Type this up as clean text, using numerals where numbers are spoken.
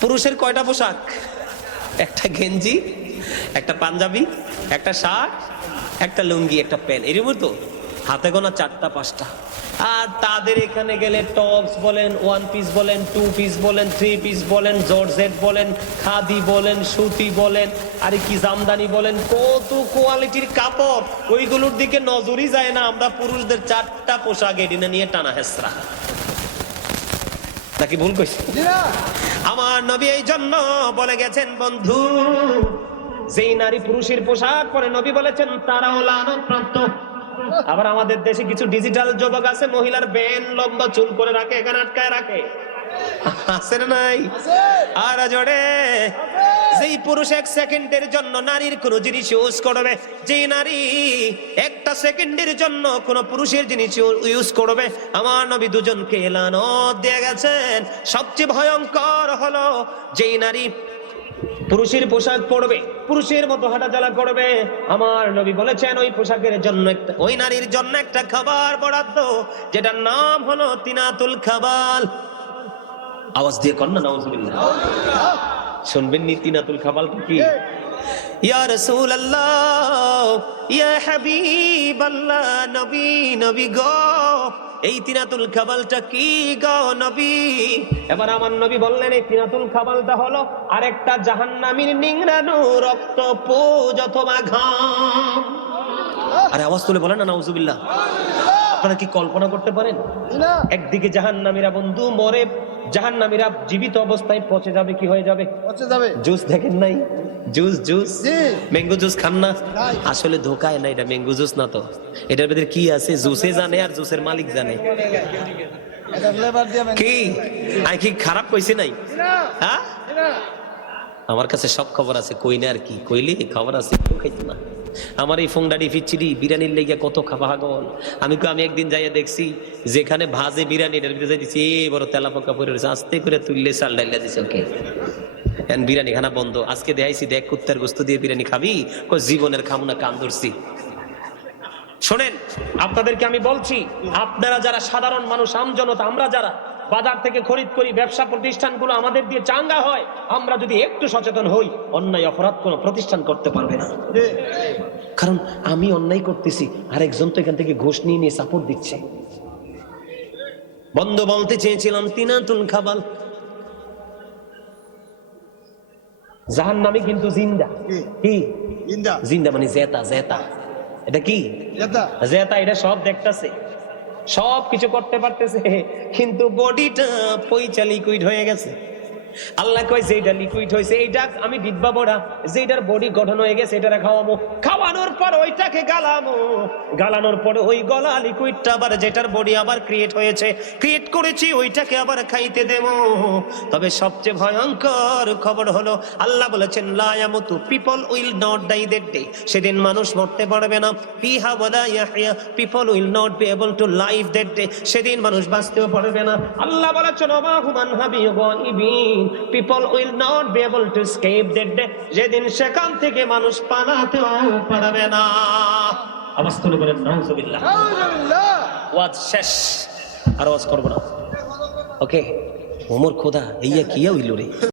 পুরুষের কয়টা পোশাক? একটা গেঞ্জি, একটা পাঞ্জাবি, একটা শার্ট, একটা লুঙ্গি, একটা প্যান্ট, এরকম তো হাতে গোনা 4টা 5টা। আর তাদের এখানে গেলে টপস বলেন, 1 পিস বলেন, 2 পিস বলেন, 3 পিস বলেন, জর্জেট বলেন, খাদি বলেন, সুতি বলেন, আর কি জামদানি বলেন, কত কোয়ালিটির কাপড়, ওইগুলোর দিকে নজরই যায় না। আমরা পুরুষদের 4টা পোশাক এডিনে নিয়ে টানা হেসরা। নাকি ভুল কইছি? আমার নবী এই জন্য বলে গেছেন, বন্ধু, যেই নারী পুরুষের পোশাক পরে নবী বলেছেন তারাও লানতপ্রাপ্ত। আবার আমাদের দেশে কিছু ডিজিটাল যুবক আছে, মহিলার বেন লম্বা চুল করে রাখে, এখানে আটকায় রাখে, আছে না নাই? আর জোরে যেই পুরুষ 1 সেকেন্ডের জন্য নারীর কোন জিনিস ইউজ করবে, যেই নারী 1টা সেকেন্ডের জন্য কোন পুরুষের জিনিস ইউজ করবে, আমার নবী দুজনকে লানত দিয়ে গেছেন। সবচেয়ে ভয়ঙ্কর হলো যেই নারী পুরুষের পোশাক পরবে, পুরুষের মতো হাঁটাচলা করবে, আমার নবী বলেছেন ওই পোশাকের জন্য ওই নারীর জন্য একটা খাবার বরাদ্দ, যেটার নাম হলো তিনাতুল খাবাল। আওয়াজ দিয়ে কর না নাউজুবিল্লাহ। শুনবেন নি তিনাতুল খাবালটা কি? ইয়া রাসূলুল্লাহ, ইয়া হাবিবাল্লাহ, নবী, নবী গো, এই তিনাতুল খাবালটা কি গো নবী? এবার আমার নবী বললেন এই তিনাতুল খাবালটা হলো আরেকটা জাহান্নামীর নিংড়ানো রক্ত, পুজ অথবা ঘাম। আরে আওয়াজ তুলে বলেন না নাউজুবিল্লাহ। আপনারা কি কল্পনা করতে পারেন? একদিকে জাহান্নামীরা বন্ধু মরে, জাহান্নামীরা জীবিত অবস্থায় পচে যাবে, কি হয়ে যাবে? পচে যাবে। জুস দেখেন নাই? জুস, জুস, ম্যাঙ্গো জুস খান না? আসলে ধোকায় না, এটা ম্যাঙ্গো জুস না তো। এটার ভিতরে কি আছে জুসে জানে আর জুসের মালিক জানে। কি আমি কি খারাপ কইছি নাই? হ্যাঁ, আমার কাছে সব খবর আছে, কই না আর কি কইলি খবর আছে, কেউ খাইতো না। আমার এই ফোংডাডি ফিচ্ছিরি বিরিয়ানির লেগে কত খাবা গল। আমি একদিন যাইয়া দেখছি যেখানে ভাজে বিরিয়ানি, এটার ভিতরে যাই দিচ্ছি এই বড় তেলা পোকা পরে রয়েছে, আস্তে করে তুললে চাল ডাইলা দিছে ওকে, বিরিয়ানি খানা বন্ধ। আজকে দেখাইছি, দেখ কুত্তার গোস্ত দিয়ে বিরিয়ানি খাবি, জীবনের খামনা কান ধরছি। শোনেন, আপনাদেরকে আমি বলছি, আপনারা যারা সাধারণ মানুষ, আমজনতা, আমরা যারা বাজার থেকে খরিদ করি, ব্যবসা প্রতিষ্ঠানগুলো আমাদের দিয়ে চাঙ্গা হয়, আমরা যদি একটু সচেতন হই, অন্যায় অপরাধ কোনো প্রতিষ্ঠান করতে পারবে না। কারণ আমি অন্যায় করতেছি, আরেকজন তো এখান থেকে ঘুষ নিয়ে নিয়ে সাপোর্ট দিচ্ছে। বন্ধ বলতে চেয়েছিলাম তিনাতুল খাবাল। জাহান্নামী কিন্তু জিন্দা। কি জিন্দা? জিন্দা মানে জেতা, জেতা। এটা কি জেতা? এটা সব দেখতেছে, সব কিছু করতে পারতেছে, কিন্তু বডিটা পয়সা লিকুইড হয়ে গেছে। আল্লাহ কয় যেটা লিকুইড হয়েছে এইটা আমি ডিব্বা বড়া, যেটার বডি গঠন হয়ে গেছে এটা খাওয়াবো, খাওয়ানোর পর ওইটাকে গালামো, গালানোর পর ওই গলা লিকুইডটা আবার যেটার বডি আবার ক্রিয়েট হয়েছে, ক্রিয়েট করেছি, ওইটাকে আবার খাইতে দেব। তবে সবচেয়ে ভয়ঙ্কর খবর হলো আল্লাহ বলেছেন লা ইয়ামুতু, people will not die that day, সেদিন মানুষ মরতে পারবে না। ফিহা ওয়ালা ইয়াহইয়া, people will not be able to live that day, সেদিন মানুষ বাঁচতেও পারবে না। আল্লাহ বলেছেন ওয়া হুমান হাবি গায়িবিন, people will not be able to escape that day, যেদিন সেখান থেকে মানুষ পালাতেও পারবে না। আওয়াজ তুলে বলেন নাউজুবিল্লাহ। নাউজুবিল্লাহ। ওয়াজ শেষ, আর ওয়াজ করব না। ওকে, ওমর খোদা এইয়া কি হইল রে।